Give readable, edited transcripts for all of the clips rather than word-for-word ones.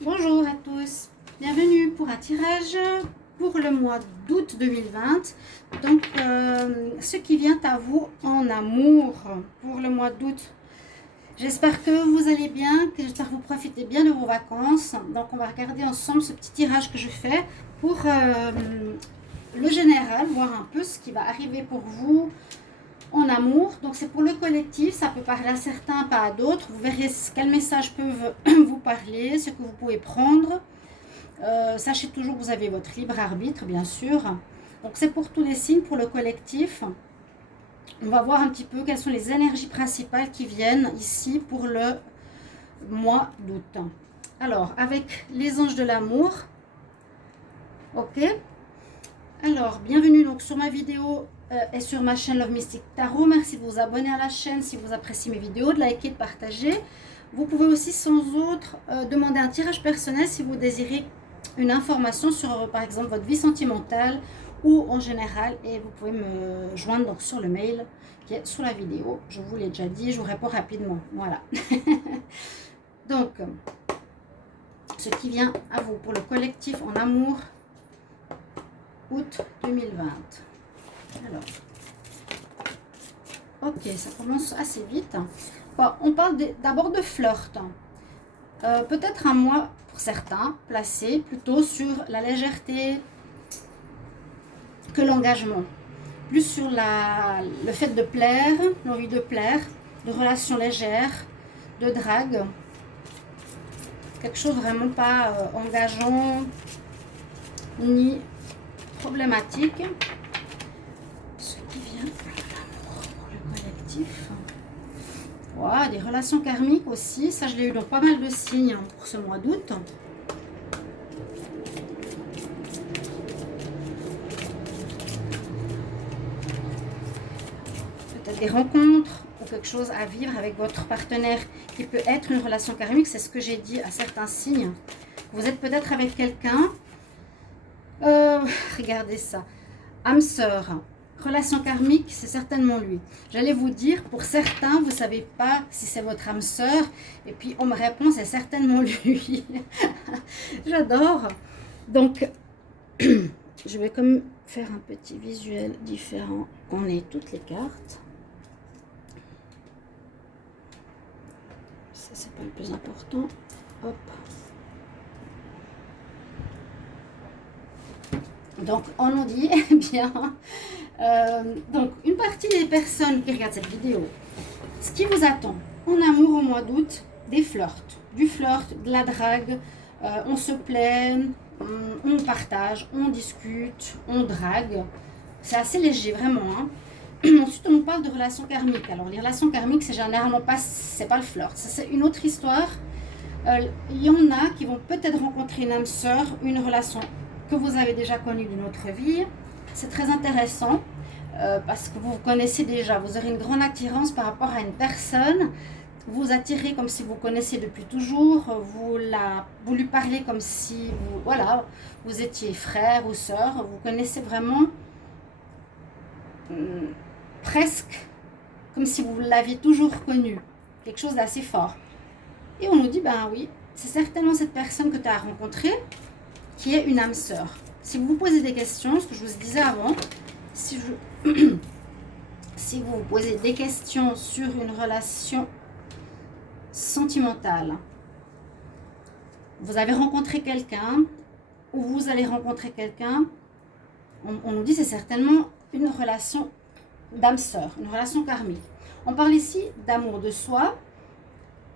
Bonjour à tous, bienvenue pour un tirage pour le mois d'août 2020. Donc, ce qui vient à vous en amour pour le mois d'août. J'espère que vous allez bien, que j'espère que vous profitez bien de vos vacances. Donc, on va regarder ensemble ce petit tirage que je fais pour le général, voir un peu ce qui va arriver pour vous en amour. Donc c'est pour le collectif, ça peut parler à certains, pas à d'autres. Vous verrez quels messages peuvent vous parler, ce que vous pouvez prendre. Sachez toujours que vous avez votre libre arbitre, bien sûr. Donc c'est pour tous les signes, pour le collectif. On va voir un petit peu quelles sont les énergies principales qui viennent ici pour le mois d'août. Alors, avec les anges de l'amour. Ok. Alors, bienvenue donc sur ma vidéo et sur ma chaîne Love Mystic Tarot. Merci de vous abonner à la chaîne si vous appréciez mes vidéos, de liker, de partager. Vous pouvez aussi sans autre demander un tirage personnel si vous désirez une information sur par exemple votre vie sentimentale ou en général, et vous pouvez me joindre donc sur le mail qui est sous la vidéo. Je vous l'ai déjà dit, je vous réponds rapidement. Voilà. Donc, ce qui vient à vous pour le collectif en amour août 2020. Alors, ok, ça commence assez vite. Bon, on parle d'abord de flirt. Peut-être un mois pour certains, placé plutôt sur la légèreté que l'engagement. Plus sur le fait de plaire, l'envie de plaire, de relations légères, de drague. Quelque chose vraiment pas engageant ni problématique. Ce qui vient pour le collectif. Wow, des relations karmiques aussi. Ça, je l'ai eu dans pas mal de signes pour ce mois d'août. Peut-être des rencontres ou quelque chose à vivre avec votre partenaire qui peut être une relation karmique. C'est ce que j'ai dit à certains signes. Vous êtes peut-être avec quelqu'un. Regardez ça. Âme sœur. Relation karmique, c'est certainement lui. J'allais vous dire, pour certains, vous ne savez pas si c'est votre âme sœur. Et puis, on me répond, c'est certainement lui. J'adore. Donc, je vais comme faire un petit visuel différent. On ait toutes les cartes. Ça, c'est pas le plus important. Hop. Donc, on nous dit, eh bien, donc une partie des personnes qui regardent cette vidéo, ce qui vous attend en amour au mois d'août, des flirts, du flirt, de la drague, on se plaît, on partage, on discute, on drague. C'est assez léger, vraiment. Hein. Ensuite, on nous parle de relations karmiques. Alors, les relations karmiques, c'est généralement pas, c'est pas le flirt. C'est une autre histoire. Il y en a qui vont peut-être rencontrer une âme sœur, une relation que vous avez déjà connue d'une autre vie. C'est très intéressant parce que vous vous connaissez déjà. Vous aurez une grande attirance par rapport à une personne. Vous attirez comme si vous connaissiez depuis toujours. Vous lui parlez comme si vous étiez frère ou sœur. Vous connaissez vraiment presque comme si vous l'aviez toujours connu. Quelque chose d'assez fort. Et on nous dit, ben oui, c'est certainement cette personne que tu as rencontrée qui est une âme sœur. Si vous vous posez des questions, ce que je vous disais avant, si vous vous posez des questions sur une relation sentimentale, vous avez rencontré quelqu'un ou vous allez rencontrer quelqu'un, on nous dit c'est certainement une relation d'âme sœur, une relation karmique. On parle ici d'amour de soi,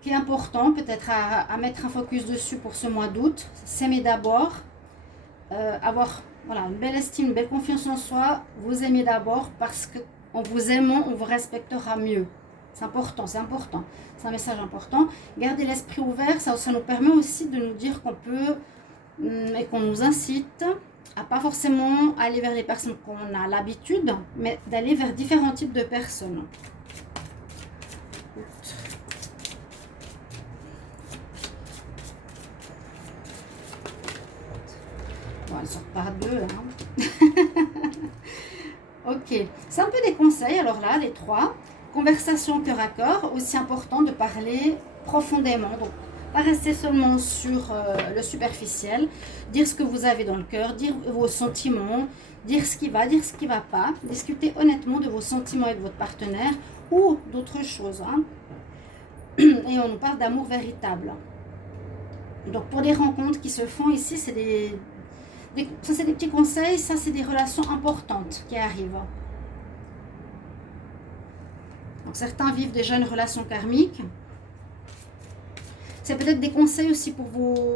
qui est important peut-être à mettre un focus dessus pour ce mois d'août. S'aimer d'abord, avoir une belle estime, une belle confiance en soi, vous aimez d'abord parce qu'en vous aimant, on vous respectera mieux. C'est important, c'est important. C'est un message important. Garder l'esprit ouvert, ça nous permet aussi de nous dire qu'on peut et qu'on nous incite à pas forcément aller vers les personnes qu'on a l'habitude, mais d'aller vers différents types de personnes. Bon, elles sortent par deux. Hein. Ok, c'est un peu des conseils. Alors là, les trois. Conversation cœur à cœur, aussi important de parler profondément. Donc, Pas rester seulement sur le superficiel, dire ce que vous avez dans le cœur, dire vos sentiments, dire ce qui va, dire ce qui ne va pas. Discuter honnêtement de vos sentiments avec votre partenaire ou d'autres choses. Hein. Et on nous parle d'amour véritable. Donc pour les rencontres qui se font ici, c'est ça c'est des petits conseils, ça c'est des relations importantes qui arrivent. Donc certains vivent déjà une relation karmique. C'est peut-être des conseils aussi pour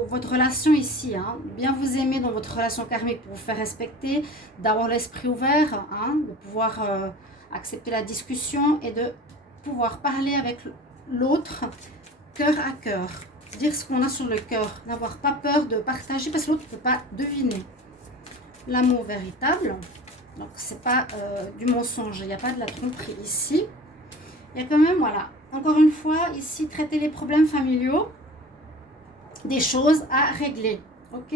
votre relation ici. Hein. Bien vous aimer dans votre relation karmique pour vous faire respecter, d'avoir l'esprit ouvert, hein, de pouvoir accepter la discussion et de pouvoir parler avec l'autre cœur à cœur. Dire ce qu'on a sur le cœur, n'avoir pas peur de partager parce que l'autre ne peut pas deviner. L'amour véritable, donc c'est pas du mensonge, il n'y a pas de la tromperie ici. Il y a quand même, voilà, encore une fois, ici, traiter les problèmes familiaux, des choses à régler, ok?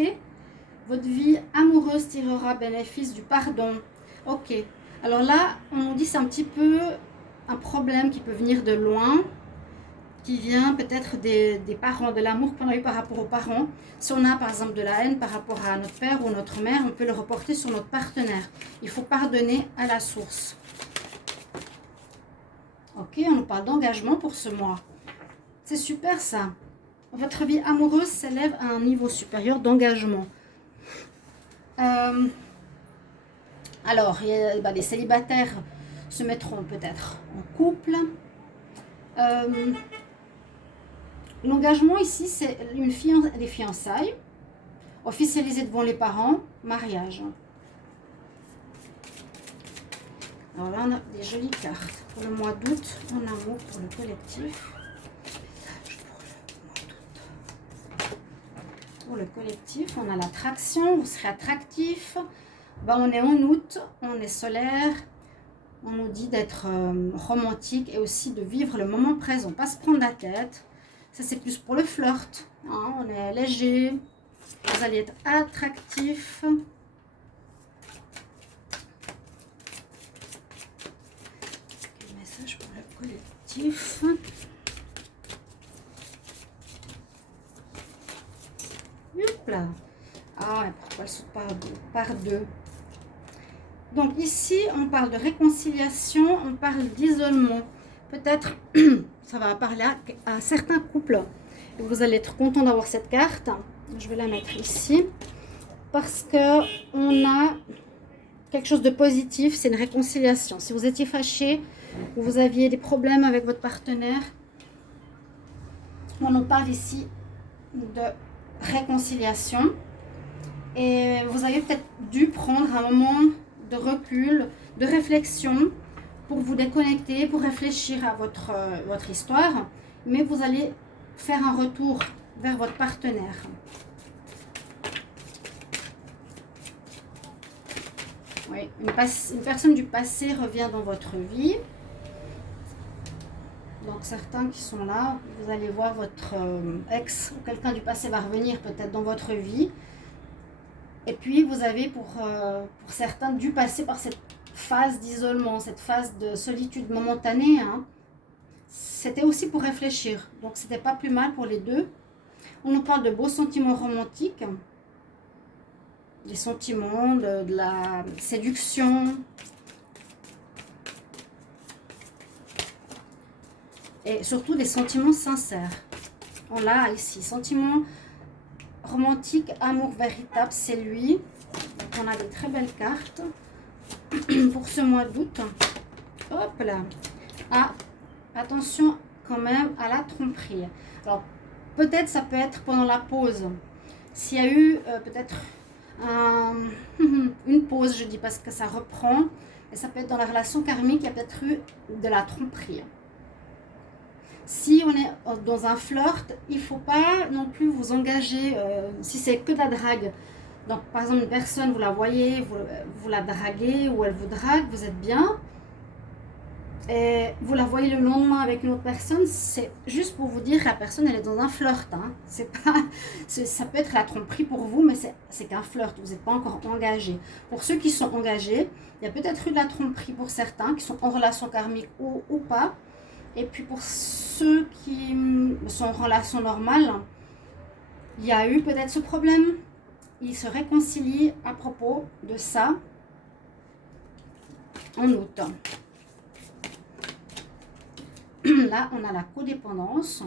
Votre vie amoureuse tirera bénéfice du pardon, ok? Alors là, on nous dit c'est un petit peu un problème qui peut venir de loin, qui vient peut-être des parents, de l'amour qu'on a eu par rapport aux parents. Si on a par exemple de la haine par rapport à notre père ou notre mère, on peut le reporter sur notre partenaire. Il faut pardonner à la source. Ok, on nous parle d'engagement pour ce mois. C'est super ça. Votre vie amoureuse s'élève à un niveau supérieur d'engagement. Alors, les célibataires se mettront peut-être en couple. L'engagement ici, c'est des fiançailles, officialisées devant les parents, mariage. Alors là, on a des jolies cartes pour le mois d'août, en amour pour le collectif. Pour le collectif, on a l'attraction, vous serez attractif. On est en août, on est solaire. On nous dit d'être romantique et aussi de vivre le moment présent, pas se prendre la tête. Ça, c'est plus pour le flirt. Hein, on est léger. Vous allez être attractif. Quel message pour le collectif? Hop là. Ah, pourquoi elle saute par deux? Donc ici, on parle de réconciliation, on parle d'isolement. Peut-être, ça va parler à certains couples. Et vous allez être content d'avoir cette carte. Je vais la mettre ici. Parce qu'on a quelque chose de positif, c'est une réconciliation. Si vous étiez fâché ou vous aviez des problèmes avec votre partenaire, on nous parle ici de réconciliation. Et vous avez peut-être dû prendre un moment de recul, de réflexion pour vous déconnecter, pour réfléchir à votre histoire, mais vous allez faire un retour vers votre partenaire. Oui, une personne du passé revient dans votre vie. Donc certains qui sont là, vous allez voir votre ex ou quelqu'un du passé va revenir peut-être dans votre vie. Et puis, vous avez pour certains dû passer par cette phase d'isolement, cette phase de solitude momentanée. Hein. C'était aussi pour réfléchir. Donc, ce n'était pas plus mal pour les deux. On nous parle de beaux sentiments romantiques. Des sentiments, de la séduction. Et surtout des sentiments sincères. On l'a ici. Sentiments romantique, amour véritable, c'est lui. Donc on a des très belles cartes pour ce mois d'août. Hop là. Ah, attention quand même à la tromperie. Alors peut-être ça peut être pendant la pause. S'il y a eu peut-être une pause, je dis parce que ça reprend. Et ça peut être dans la relation karmique, il y a peut-être eu de la tromperie. Si on est dans un flirt, il ne faut pas non plus vous engager, si c'est que de la drague. Donc, par exemple, une personne, vous la voyez, vous la draguez ou elle vous drague, vous êtes bien. Et vous la voyez le lendemain avec une autre personne, c'est juste pour vous dire que la personne, elle est dans un flirt. Hein. Ça peut être la tromperie pour vous, mais c'est qu'un flirt, vous n'êtes pas encore engagé. Pour ceux qui sont engagés, il y a peut-être eu de la tromperie pour certains qui sont en relation karmique ou pas. Et puis pour ceux qui sont en relation normale, il y a eu peut-être ce problème. Ils se réconcilient à propos de ça en août. Là, on a la codépendance.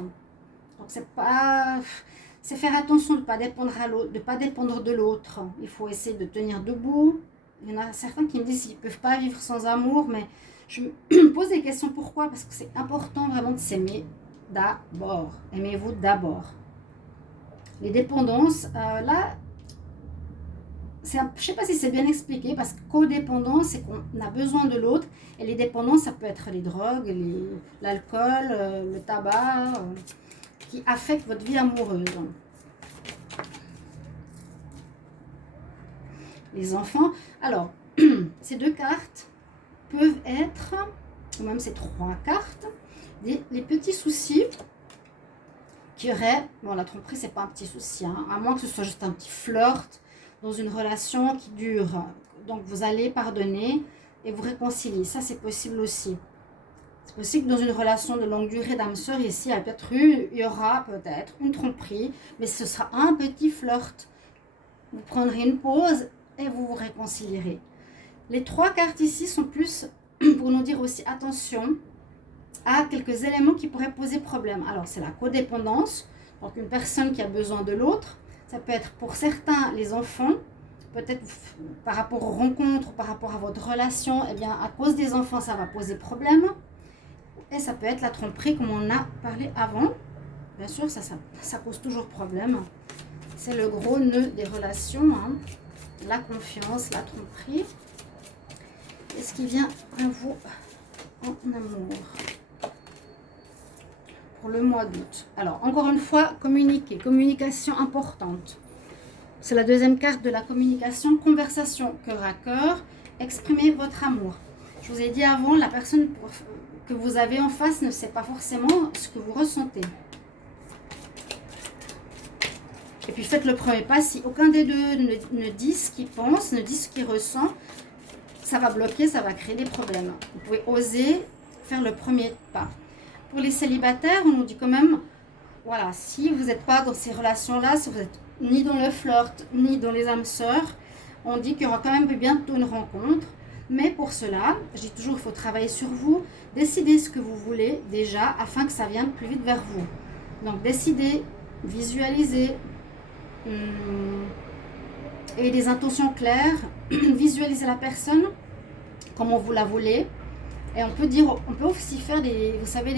Donc, c'est faire attention de ne pas dépendre pas dépendre de l'autre. Il faut essayer de tenir debout. Il y en a certains qui me disent qu'ils ne peuvent pas vivre sans amour, mais je me pose des questions. Pourquoi? Parce que c'est important vraiment de s'aimer d'abord. Aimez-vous d'abord. Les dépendances, là, je ne sais pas si c'est bien expliqué, parce que codépendance, c'est qu'on a besoin de l'autre. Et les dépendances, ça peut être les drogues, l'alcool, le tabac, qui affectent votre vie amoureuse. Les enfants. Alors, ces deux cartes peuvent être, ou même ces trois cartes, les petits soucis qui auraient... Bon, la tromperie, c'est pas un petit souci, hein, à moins que ce soit juste un petit flirt dans une relation qui dure. Donc, vous allez pardonner et vous réconcilier. Ça, c'est possible aussi. C'est possible que dans une relation de longue durée d'âme sœur, ici, il y aura peut-être une tromperie, mais ce sera un petit flirt. Vous prendrez une pause et vous vous réconcilierez. Les trois cartes ici sont plus pour nous dire aussi attention à quelques éléments qui pourraient poser problème. Alors, c'est la codépendance, donc une personne qui a besoin de l'autre. Ça peut être pour certains les enfants, peut-être par rapport aux rencontres, par rapport à votre relation, eh bien, à cause des enfants, ça va poser problème. Et ça peut être la tromperie, comme on a parlé avant. Bien sûr, ça pose toujours problème. C'est le gros nœud des relations, hein. La confiance, la tromperie. Et ce qui vient à vous en amour pour le mois d'août. Alors, encore une fois, communication importante. C'est la deuxième carte de la communication, conversation, cœur à cœur, exprimer votre amour. Je vous ai dit avant, la personne que vous avez en face ne sait pas forcément ce que vous ressentez. Et puis faites le premier pas. Si aucun des deux ne dit ce qu'il pense, ne dit ce qu'il ressent, ça va bloquer, ça va créer des problèmes. Vous pouvez oser faire le premier pas. Pour les célibataires, on nous dit quand même, voilà, si vous n'êtes pas dans ces relations-là, si vous n'êtes ni dans le flirt, ni dans les âmes sœurs, on dit qu'il y aura quand même bientôt une rencontre. Mais pour cela, je dis toujours, il faut travailler sur vous, décider ce que vous voulez déjà, afin que ça vienne plus vite vers vous. Donc, décidez, visualisez, et des intentions claires, visualisez la personne, comment vous la voulez. Et on peut aussi faire vous savez,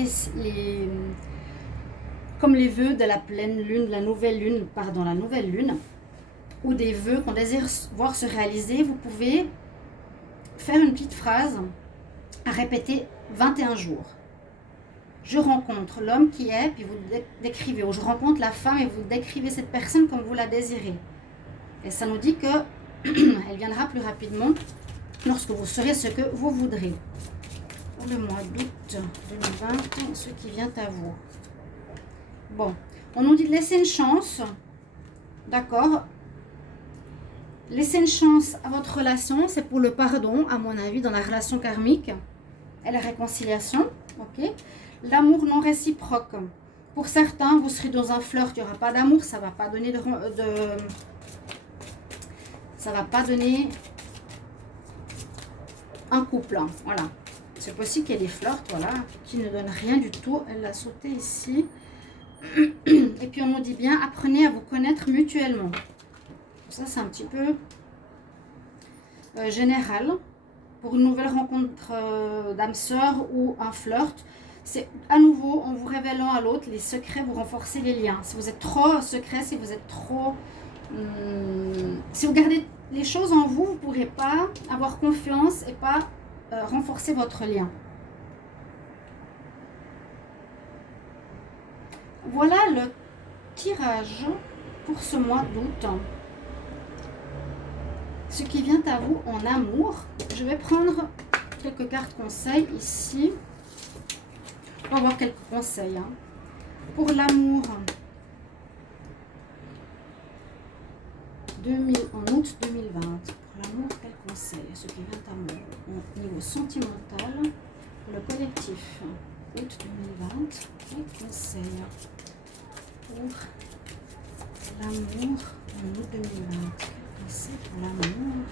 comme les vœux de la pleine lune, la nouvelle lune, ou des vœux qu'on désire voir se réaliser. Vous pouvez faire une petite phrase à répéter 21 jours. Je rencontre l'homme qui est, puis vous le décrivez. Ou je rencontre la femme et vous décrivez cette personne comme vous la désirez. Et ça nous dit que elle viendra plus rapidement lorsque vous saurez ce que vous voudrez. Pour le mois d'août 2020, ce qui vient à vous. Bon, on nous dit de laisser une chance. D'accord. Laisser une chance à votre relation, c'est pour le pardon, à mon avis, dans la relation karmique et la réconciliation. Ok. L'amour non réciproque. Pour certains, vous serez dans un flirt, il n'y aura pas d'amour, ça ne va pas donner ça va pas donner un couple. Voilà. C'est possible qu'il y ait des flirts, voilà, qui ne donnent rien du tout. Elle l'a sauté ici. Et puis on nous dit bien, apprenez à vous connaître mutuellement. Ça, c'est un petit peu général. Pour une nouvelle rencontre d'âme sœur ou un flirt, c'est à nouveau en vous révélant à l'autre les secrets, vous renforcez les liens. Si vous êtes trop secret, si vous êtes trop... si vous gardez les choses en vous, vous ne pourrez pas avoir confiance et pas renforcer votre lien. Voilà le tirage pour ce mois d'août. Ce qui vient à vous en amour. Je vais prendre quelques cartes conseils ici. On va voir quelques conseils. Hein. Pour l'amour, en août 2020. Pour l'amour, quel conseil? Ce qui vient à moi au niveau sentimental. Pour le collectif, août 2020. Quel conseil pour L'amour en août 2020. C'est pour l'amour.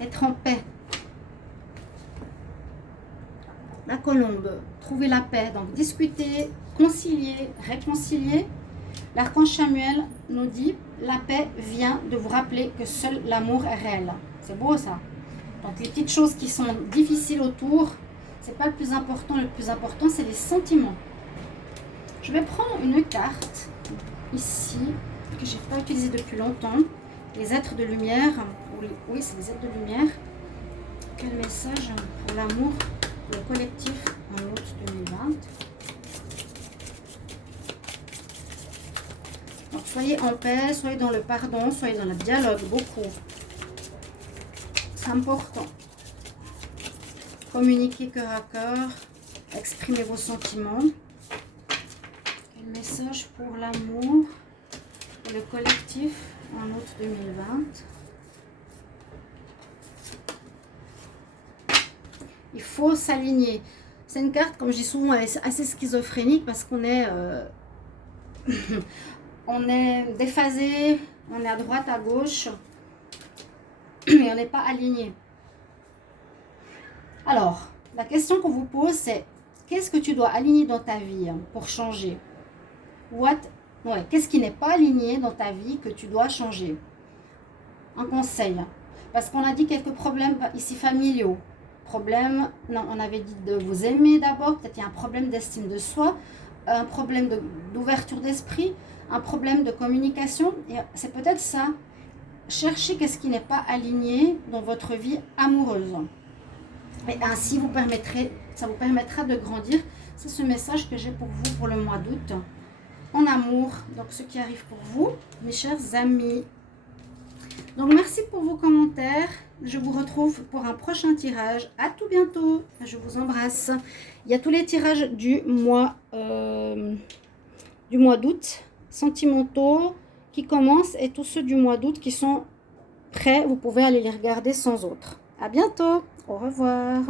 Être en paix. La colombe, trouver la paix, donc discuter, concilier, réconcilier. L'archange Samuel nous dit, la paix vient de vous rappeler que seul l'amour est réel. C'est beau ça. Donc les petites choses qui sont difficiles autour, c'est pas le plus important c'est les sentiments. Je vais prendre une carte ici, que j'ai pas utilisée depuis longtemps. Les êtres de lumière, oui c'est les êtres de lumière. Quel message pour l'amour, le collectif en août 2020. Donc soyez en paix, soyez dans le pardon, soyez dans le dialogue, beaucoup. C'est important. Communiquez cœur à cœur, exprimez vos sentiments. Quel message pour l'amour, pour le collectif en août 2020. Il faut s'aligner. C'est une carte, comme je dis souvent, elle est assez schizophrénique parce qu'on est, on est déphasé, on est à droite, à gauche, mais on n'est pas aligné. Alors, la question qu'on vous pose, c'est qu'est-ce que tu dois aligner dans ta vie pour changer? Qu'est-ce qui n'est pas aligné dans ta vie que tu dois changer? Un conseil, parce qu'on a dit quelques problèmes ici familiaux. On avait dit de vous aimer d'abord, peut-être il y a un problème d'estime de soi, un problème d'ouverture d'esprit, un problème de communication, et c'est peut-être ça. Cherchez qu'est-ce qui n'est pas aligné dans votre vie amoureuse. Et ainsi, ça vous permettra de grandir. C'est ce message que j'ai pour vous pour le mois d'août. En amour, donc ce qui arrive pour vous, mes chers amis. Donc merci pour vos commentaires. Je vous retrouve pour un prochain tirage. À tout bientôt. Je vous embrasse. Il y a tous les tirages du mois d'août, sentimentaux, qui commencent, et tous ceux du mois d'août qui sont prêts. Vous pouvez aller les regarder sans autre. À bientôt. Au revoir.